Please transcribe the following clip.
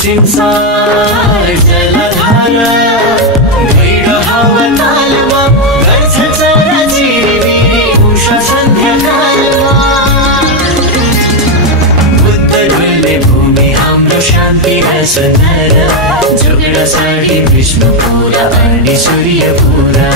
संसार जलधारा गैरो हावा तालमा गर्छ चरा चिरिबिरी उषा सन्ध्याकालमा बुद्ध डुल्ने भूमि हाम्रो शान्ति र सन्धारा झुक्रा साडी विष्णु पुरा अनि सूर्य पुरा